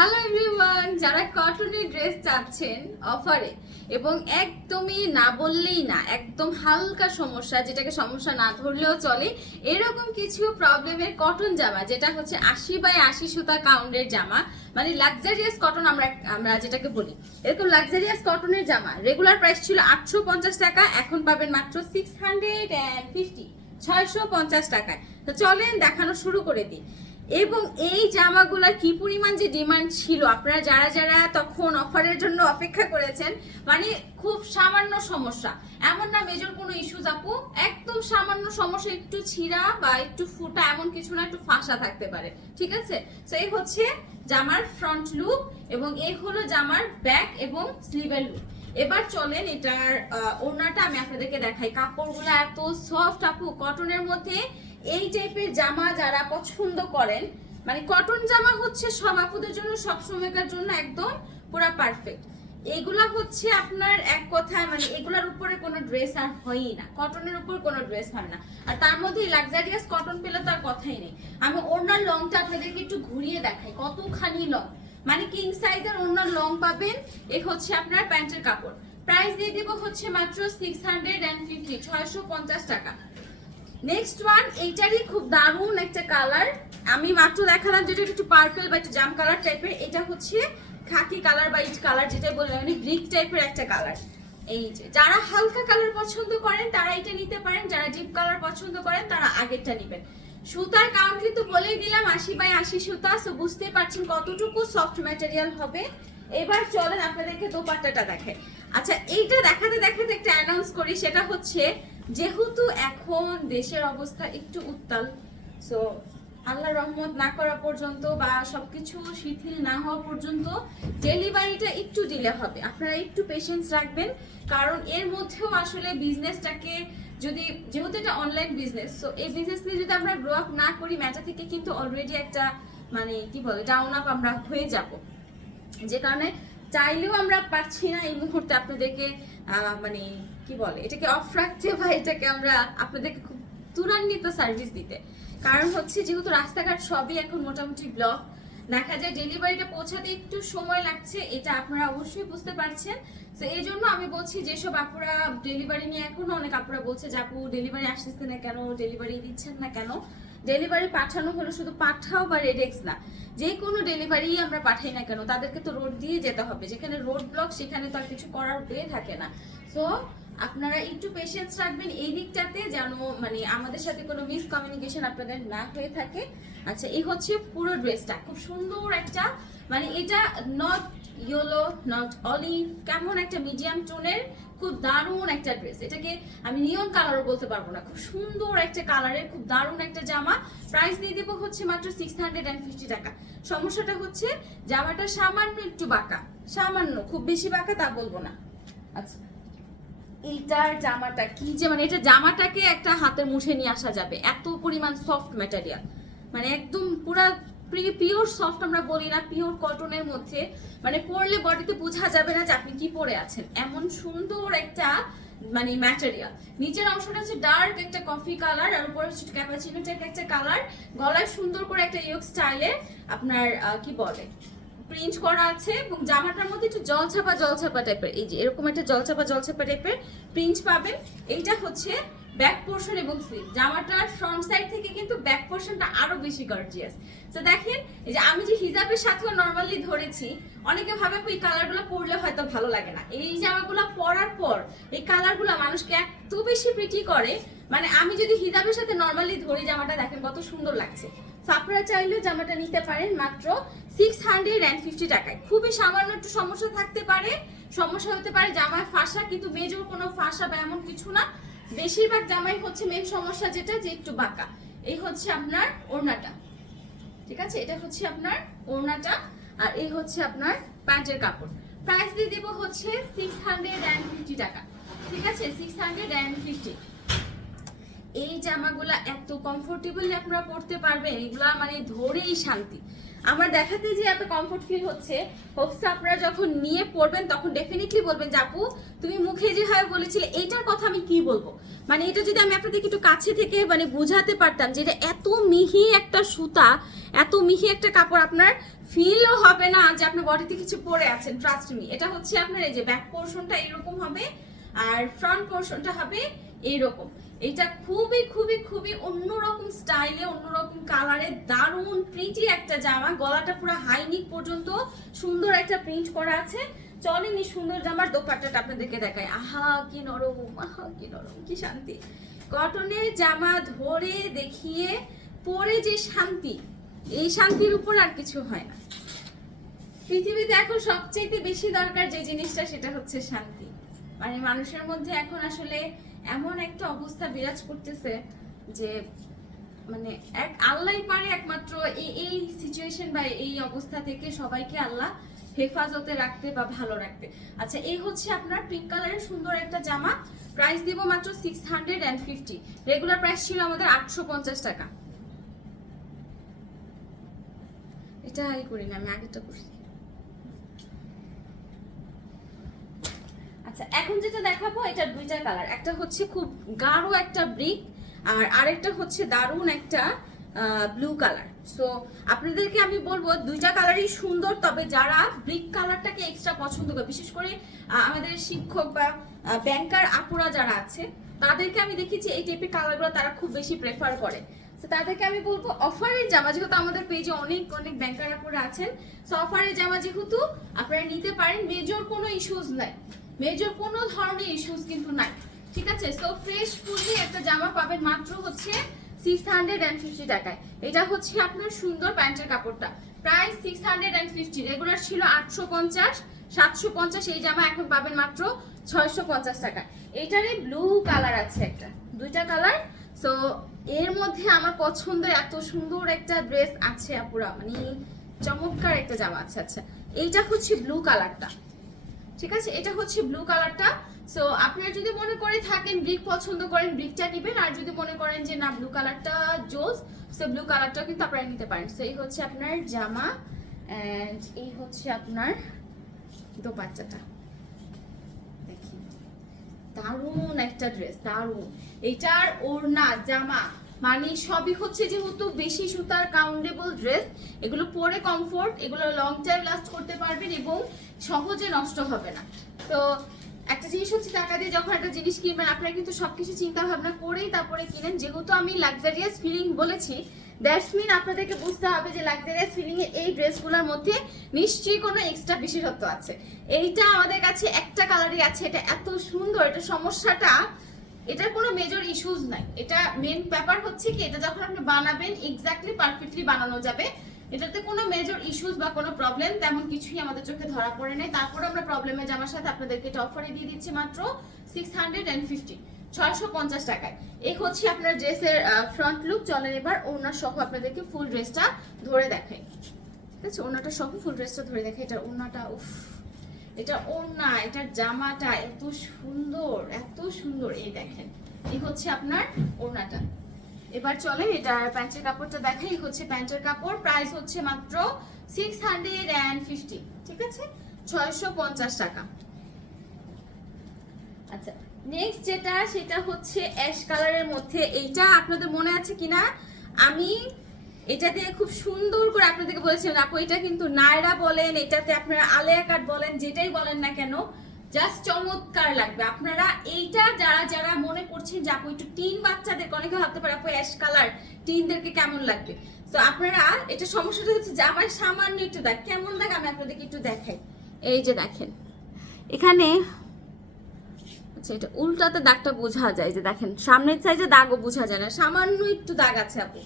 Hello everyone যারা কটনের dress চাচ্ছেন অফারে এবং একদমই না বললেই না, একদম হালকা সমস্যা, যেটাকে সমস্যা না ধরলেও চলে, এরকম কিছু প্রবলেমের কটন জামা, যেটা হচ্ছে আশি বাই আশি সুতা কাউন্টের জামা মানে লাক্সারিয়াস কটন আমরা আমরা যেটাকে বলি। এরকম লাক্সারিয়াস কটনের জামা রেগুলার প্রাইস ছিল আটশো পঞ্চাশ টাকা, এখন পাবেন মাত্র সিক্স হান্ড্রেড অ্যান্ড ফিফটি ছয়শো পঞ্চাশ টাকায়। তো চলেন দেখানো শুরু করে দিই। এবং এই জামাগুলোর কি পরিমাণ যে ডিমান্ড ছিল? আপনারা যারা যারা তখন অফারের জন্য অপেক্ষা করেছেন মানে খুব সামান্য সমস্যা। এমন না মেজর কোনো ইস্যুজ আপু একদম সামান্য সমস্যা একটু ছিঁড়া বা একটু ফুটা এমন কিছু না একটু ফাঁসা থাকতে পারে। ঠিক আছে? তো এই হচ্ছে জামার ফ্রন্ট লুক এবং এই হলো জামার ব্যাক এবং স্লিভের লুক এবার চলেন এটার আহ, ওড়নাটা আমি আপনাদেরকে দেখাই। কাপড়গুলো এত সফট আপু কটনের মধ্যে এই টাইপের জামা যারা পছন্দ করেন মানে কটন জামা হচ্ছে সব আপুদের জন্য, সব সময়কার জন্য একদম পুরা পারফেক্ট এগুলা হচ্ছে আপনার এক কথায় মানে এগুলার উপরে কোনো ড্রেস আর হয়ই না। কটনের উপর কোনো ড্রেস হয় না। আর তার মধ্যে লাক্সারিয়াস কটন পেলে তো আর কথাই নেই। আমি ওনার লংটা আপনাদেরকে একটু ঘুরিয়ে দেখাই, কতখানি লং মানে কিং সাইজের ওনার লং পাবেন, এ হচ্ছে আপনার প্যান্টের কাপড়। প্রাইস দিয়ে দিব হচ্ছে মাত্র সিক্স হান্ড্রেড অ্যান্ড ফিফটি ছয়শো পঞ্চাশ টাকা। নেক্সট ওয়ান এইটারই খুব দারুণ একটা কালার আমি মাত্র দেখালাম যেটা একটু পার্পল বা একটু জাম কালার টাইপের এটা হচ্ছে খাকি কালার বা ইট কালার যেটা বললাম মানে গ্রিক টাইপের একটা কালার এই যে, যারা হালকা কালার পছন্দ করেন, তারা এটা নিতে পারেন, যারা ডিপ কালার পছন্দ করেন, তারা আগেরটা নেবেন। সুতার কাউন্ট কিন্তু বলেই দিলাম, আশি বাই আশি সুতা সো বুঝতে পারছেন কতটুকু সফট ম্যাটেরিয়াল হবে। এবার চলেন আপনাদেরকে দোপাট্টাটা দেখে। আচ্ছা এইটা দেখাতে দেখাতে একটা অ্যানাউন্স করি, সেটা হচ্ছে যেহেতু এখন দেশের অবস্থা একটু উত্তাল সো আল্লাহ রহমত না করা পর্যন্ত বা সবকিছু শিথিল না হওয়া পর্যন্ত ডেলিভারিটা একটু ডিলে হবে। আপনারা একটু পেশেন্স রাখবেন, কারণ এর মধ্যেও আসলে বিজনেসটাকে যদি, যেহেতু এটা অনলাইন বিজনেস সো এই বিজনেস নিয়ে যদি আমরা গ্রো আপ না করি ম্যাটা থেকে কিন্তু অলরেডি একটা মানে কি বলে ডাউন আপ আমরা হয়ে যাব। যে কারণে চাইলেও আমরা পারছি না এই মুহূর্তে আপনাদেরকে মানে কি বলে, এটাকে অফ রাখতে বা এটাকে আমরা আপনাদেরকে খুব ত্বরান্বিত সার্ভিস দিতে। কারণ হচ্ছে যেহেতু রাস্তাঘাট সবই এখন মোটামুটি ব্লক দেখা যায় ডেলিভারিটা পৌঁছাতে একটু সময় লাগছে, এটা আপনারা অবশ্যই বুঝতে পারছেন। তো এই জন্য আমি বলছি, যেসব আপুরা ডেলিভারি নিয়ে এখনও অনেক আপুরা বলছে যে, আপু ডেলিভারি আসতেছে না কেন? ডেলিভারি দিচ্ছেন না কেন? ডেলিভারি পাঠানো হলো শুধু পাঠাও বা রেডেক্স না, যে কোনো ডেলিভারি আমরা পাঠাই না কেন? তাদেরকে তো রোড দিয়ে যেতে হবে। যেখানে রোড ব্লক সেখানে তো আর কিছু করার হয়ে থাকে না। সো আপনারা একটু পেশেন্স রাখবেন এই দিকটাতে যেন মানে আমাদের সাথে কোনো মিসকমিউনিকেশন আপনাদের না হয়ে থাকে। আচ্ছা এই হচ্ছে পুরো ড্রেসটা খুব সুন্দর একটা মানে এটা নট ইয়েলো নট অলিভ কেমন একটা মিডিয়াম টোনের খুব দারুণ একটা ড্রেস এটাকে আমি নিয়ন কালারও বলতে পারব না। খুব সুন্দর একটা কালারের খুব দারুণ একটা জামা। প্রাইস দিয়ে দেবো হচ্ছে মাত্র সিক্স হান্ড্রেড অ্যান্ড ফিফটি টাকা। সমস্যাটা হচ্ছে, জামাটা সামান্য একটু বাঁকা। সামান্য, খুব বেশি বাঁকা তা বলব না। আচ্ছা এইটার জামাটা কি যে মানে এটা জামাটাকে একটা হাতের মুঠে নিয়ে আসা যাবে। এত পরিমাণ সফট ম্যাটেরিয়াল মানে একদম পুরা পিওর সফট আমরা বলি না পিওর কটনের মধ্যে। মানে পরলে বডিতে বোঝা যাবে না যে আপনি কি পরে আছেন। এমন সুন্দর একটা মানে ম্যাটেরিয়াল নিচের অংশটা হচ্ছে ডার্ক একটা কফি কালার আর উপরে হচ্ছে ক্যাপাচিনো একটা কালার গলায় সুন্দর করে একটা ইয়োগ স্টাইলে আপনার কি বলে? প্রিন্ট করা আছে এবং জামাটার মধ্যে একটু জলছাপা জলছাপা টাইপের এই যে, এরকম একটা জলছাপা জলছাপা টাইপের প্রিন্ট পাবেন। এইটা হচ্ছে ব্যাক পোর্শন এবং স্লিভ জামাটার ফ্রন্ট সাইড থেকে কিন্তু ব্যাক পোর্শনটা আরও বেশি গর্জিয়াস তো দেখেন, এই যে আমি যে হিজাবের সাথেও নর্মালি ধরেছি, অনেকে ভাবে এই কালারগুলো পরলে হয়তো ভালো লাগে না। এই জামাগুলো পরার পর, এই কালারগুলো মানুষকে এত বেশি প্রিটি করে। মানে আমি যদি হিজাবের সাথে নর্মালি ধরি জামাটা, দেখেন কত সুন্দর লাগছে। আপনারা চাইলেও জামাটা নিতে পারেন মাত্র সিক্স হান্ড্রেড অ্যান্ড ফিফটি টাকায়। খুবই সামান্য একটু সমস্যা থাকতে পারে, সমস্যা হতে পারে জামায় ফাঁসা, কিন্তু মেজর কোনো ফাঁসা বা এমন কিছু না। বেশিরভাগ জামাই হচ্ছে মেন সমস্যা যেটা যে একটু বাঁকা। এই হচ্ছে আপনার ওড়নাটা। ঠিক আছে? এটা হচ্ছে আপনার ওড়নাটা আর এই হচ্ছে আপনার প্যান্টের কাপড়। প্রাইস দিয়ে দেবো হচ্ছে সিক্স হান্ড্রেড অ্যান্ড ফিফটি টাকা। ঠিক আছে? সিক্স হান্ড্রেড অ্যান্ড ফিফটি এই জামাগুলা এত কমফোর্টেবলি আপনারা পরতে পারবেন, এগুলা মানে ধরেই শান্তি। আমার দেখাতে যে এত কমফোর্ট ফিল হচ্ছে হোপস আপনারা যখন নিয়ে পড়বেন, তখন ডেফিনেটলি বলবেন আপু, তুমি মুখে যেভাবে বলেছিলে, এইটার কথা আমি কি বলব? মানে এটা যদি আমি আপনাদেরকে একটু কাছে থেকে মানে বোঝাতে পারতাম যে, এটা এত মিহি একটা সুতা, এত মিহি একটা কাপড়, আপনার ফিলও হবে না যে আপনি বডিতে কিছু পরে আছেন ট্রাস্ট মি এটা হচ্ছে আপনার এই যে ব্যাক পোর্শনটা এরকম হবে, আর ফ্রন্ট পোর্শনটা হবে এইরকম। এটা খুবই খুবই খুবই অন্যরকম স্টাইলে অন্যরকম কালারে দারুণ প্রিটি একটা জামা। গলাটা পুরো হাইনিক পর্যন্ত সুন্দর একটা প্রিন্ট করা আছে। চলেন এই সুন্দর জামার দোপাট্টাটা আপনাদেরকে দেখায় আহা, কি নরম, আহা, কি নরম, কি শান্তি। কটনের জামা ধরে দেখিয়ে পরে যে শান্তি, এই শান্তির উপর আর কিছু হয় না। পৃথিবীতে এখন সবচেয়ে বেশি দরকার যে জিনিসটা, সেটা হচ্ছে শান্তি। মানে মানুষের মধ্যে এখন আসলে এমন একটা অবস্থা বিরাজ করতেছে যে মানে এক আল্লাহই পারে একমাত্র এই এই সিচুয়েশন বা এই অবস্থা থেকে সবাইকে আল্লাহ হেফাজতে রাখতে বা ভালো রাখতে। আচ্ছা এই হচ্ছে আপনার পিঙ্ক কালারের সুন্দর একটা জামা। প্রাইস দিব মাত্র six hundred and fifty regular price ছিল আমাদের আটশো পঞ্চাশ টাকা। এটা আগে করি না আমি আগেটা করছি। আচ্ছা এখন যেটা দেখাবো, এটা দুইটা কালার একটা হচ্ছে খুব গাঢ় একটা ব্রিক আর আরেকটা হচ্ছে দারুণ একটা ব্লু কালার সো আপনাদেরকে আমি বলব, দুইটা কালারই সুন্দর, তবে যারা ব্রিক কালারটাকে এক্সট্রা পছন্দ করে, বিশেষ করে আমাদের শিক্ষক বা ব্যাংকার আপুরা যারা আছে, তাদেরকে আমি দেখেছি এই টাইপের কালারগুলো তারা খুব বেশি প্রেফার করে। তো তাদেরকে আমি বলব অফারের জামা, যেহেতু আমাদের পেজে অনেক অনেক ব্যাংকার আপুরা আছেন সো অফারের জামা যেহেতু আপনারা নিতে পারেন মেজর কোনো ইস্যুস নাই। মেজর কোনো ধরনের ইস্যুস কিন্তু নাই। ঠিক আছে? সো ফ্রেশ ফুললি একটা জামা পাবেন মাত্র হচ্ছে সিক্স হান্ড্রেড অ্যান্ড ফিফটি টাকায়। এটা হচ্ছে আপনার সুন্দর প্যান্টের কাপড়টা। Price six hundred and fifty regular ছিল আটশো পঞ্চাশ, সাতশো পঞ্চাশ, এই জামা এখন পাবেন মাত্র ছয়শো পঞ্চাশ টাকা এইটারই ব্লু কালার আছে একটা। দুইটা কালার সো এর মধ্যে আমার পছন্দের এত সুন্দর একটা ড্রেস আছে আপুরা। মানে চমৎকার একটা জামা আছে আচ্ছা। এইটা হচ্ছে ব্লু কালারটা ঠিক আছে? এটা হচ্ছে ব্লু কালারটা সো আপনারা যদি মনে করে থাকেন ব্রিক পছন্দ করেন ব্রিকটা নেবেন। আর যদি মনে করেন যে, না ব্লু কালারটা জোস সো ব্লু কালারটাও কিন্তু আপনারা নিতে পারেন। সো এই হচ্ছে আপনার জামা অ্যান্ড এই হচ্ছে আপনার দোপাট্টাটা। দেখি। দারুণ একটা ড্রেস দারুণ। এটার ওড়না, জামা মানে সবই হচ্ছে যেহেতু বেশি সুতার কাউন্টেবল ড্রেস এগুলো পরে কমফোর্ট এগুলো লং টাইম লাস্ট করতে পারবেন এবং সহজে নষ্ট হবে না। তো একটা জিনিস হচ্ছে টাকা দিয়ে যখন একটা জিনিস কিনবেন, আপনারা কিন্তু সবকিছু চিন্তা ভাবনা করেই তারপরে কিনেন। যেহেতু আমি লাক্সারিয়াস ফিলিং বলেছি দ্যাটস মিন আপনাদেরকে বুঝতে হবে যে লাক্সারিয়াস ফিলিং এর এই ড্রেসগুলোর মধ্যে নিশ্চয়ই কোনো এক্সট্রা বিশেষত্ব আছে। এইটা আমাদের কাছে একটা কালারই আছে, এটা এত সুন্দর, এটা সমস্যাটা এটার কোনো মেজর ইস্যুজ নাই। এটা মেন ব্যাপার হচ্ছে কি, এটা যখন আপনি বানাবেন এক্স্যাক্টলি পারফেক্টলি বানানো যাবে। এটাতে কোনো মেজর ইস্যুস বা কোনো প্রবলেম তেমন কিছুই আমাদের চোখে ধরা পড়ে নাই। তারপরে আমরা প্রবলেমে জামার সাথে আপনাদেরকে এটা অফারে দিয়ে দিচ্ছি মাত্র সিক্স হান্ড্রেড অ্যান্ড ফিফটি ছয়শো পঞ্চাশ টাকায়। এই হচ্ছে আপনার ড্রেসের ফ্রন্ট লুক চলেন এবার ওনার সহ আপনাদেরকে ফুল ড্রেসটা ধরে দেখাই। ঠিক আছে? ওনাটা সহ ফুল ড্রেসটা ধরে দেখাই। এটা ওনাটা উফ। এটা ওড়না এটার জামাটা এত সুন্দর এত সুন্দর। এই দেখেন, এই হচ্ছে আপনার ওড়নাটা। এবার চলে এটা প্যান্টের কাপড়টা দেখাই হচ্ছে প্যান্টের কাপড়। প্রাইস হচ্ছে মাত্র সিক্স হান্ড্রেড অ্যান্ড ফিফটি ঠিক আছে? ছয়শো পঞ্চাশ টাকা। আচ্ছা নেক্সট যেটা, সেটা হচ্ছে অ্যাশ কালারের মধ্যে। এইটা আপনাদের মনে আছে কিনা? আমি এটা দিয়ে খুব সুন্দর করে আপনাদেরকে বলেছিলাম, আপু, এটা কিন্তু নায়রা বলেন, এটাতে আপনারা আলেয়া কাট বলেন, যেটাই বলেন না কেন, জাস্ট চমৎকার লাগবে। আপনারা এইটা যারা যারা মনে করছেন যে, আপু, একটু টিন বাচ্চাদের অনেকে ভাবতে পারে, আপু, অ্যাশ কালার, টিনদেরকে কেমন লাগবে? তো আপনারা, এটা সমস্যাটা হচ্ছে যে, আমার সামান্য একটু দেখ, কেমন দেখ আমি আপনাদেরকে একটু দেখাই। এই যে দেখেন, এখানে আচ্ছা এটা উল্টাতে দাগটা বোঝা যায় যে, দেখেন, সামনের সাইডে দাগও বোঝা যায় না, সামান্য একটু দাগ আছে, আপু।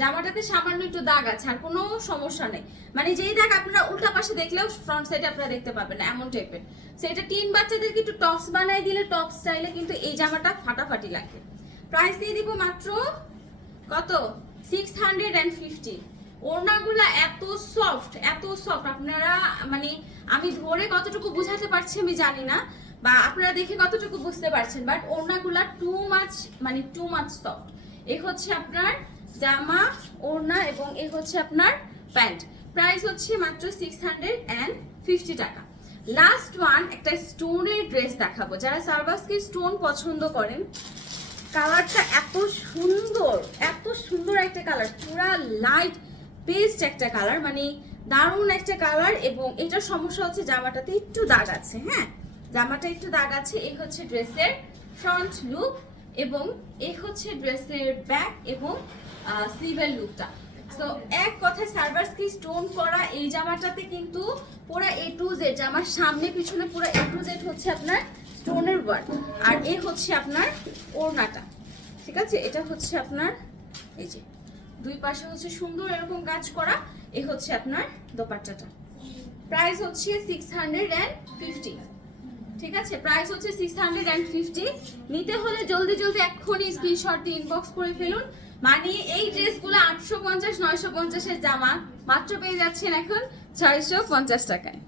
জামাটাতে সামান্য একটু দাগ আছে, আর কোনো সমস্যা নেই। মানে যেই দাগ আপনারা উল্টা পাশে দেখলেও ফ্রন্ট সাইডে আপনারা দেখতে পাবেন না, এমন টাইপের সেটা টিন বাচ্চাদেরকে একটু টপস বানাই দিলে টপ স্টাইলে কিন্তু এই জামাটা ফাটাফাটি লাগে। প্রাইস দিয়ে দিব মাত্র কত? সিক্স হান্ড্রেড অ্যান্ড ফিফটি ওড়নাগুলা এত সফট এত সফট আপনারা মানে আমি ধরে কতটুকু বোঝাতে পারছি আমি জানি না, বা আপনারা দেখে কতটুকু বুঝতে পারছেন বাট ওড়নাগুলা টু মাচ মানে টু মাচ সফট এই হচ্ছে আপনার জামা, ওড়না এবং এই হচ্ছে আপনার প্যান্ট। প্রাইস হচ্ছে মাত্র সিক্স হান্ড্রেড অ্যান্ড ফিফটি টাকা। লাস্ট ওয়ান একটা স্টোনের ড্রেস দেখাবো। যারা সার্ভাসকে স্টোন পছন্দ করেন, কালারটা এত সুন্দর এত সুন্দর একটা কালার, পুরা লাইট পেস্ট একটা কালার মানে দারুণ একটা কালার এবং এটার সমস্যা হচ্ছে জামাটাতে একটু দাগ আছে হ্যাঁ? জামাটা একটু দাগ আছে এই হচ্ছে ড্রেসের ফ্রন্ট লুক এবং এই হচ্ছে ড্রেসের ব্যাক এবং স্লিভের লুকটা সো এক কথায় সার্ভার কি স্টোন করা এই জামাটাতে কিন্তু পুরো এ টু জেড জামার সামনে পিছনে পুরো এ টু জেড হচ্ছে আপনার স্টোনের ওয়ার্ক আর এ হচ্ছে আপনার ওড়নাটা। ঠিক আছে? এটা হচ্ছে আপনার, এই যে, দুই পাশে হচ্ছে সুন্দর এরকম কাজ করা, এ হচ্ছে আপনার দোপাট্টাটা। প্রাইস হচ্ছে সিক্স হান্ড্রেড অ্যান্ড ফিফটি ঠিক আছে? প্রাইস হচ্ছে সিক্স হান্ড্রেড অ্যান্ড ফিফটি নিতে হলে জলদি জলদি এক্ষুনি স্ক্রিনশট দিয়ে ইনবক্স করে ফেলুন। মানে এই ড্রেসগুলো আটশো পঞ্চাশ, নয়শো পঞ্চাশের জামা। মাত্র পেয়ে যাচ্ছেন এখন ছয়শো পঞ্চাশ টাকায়।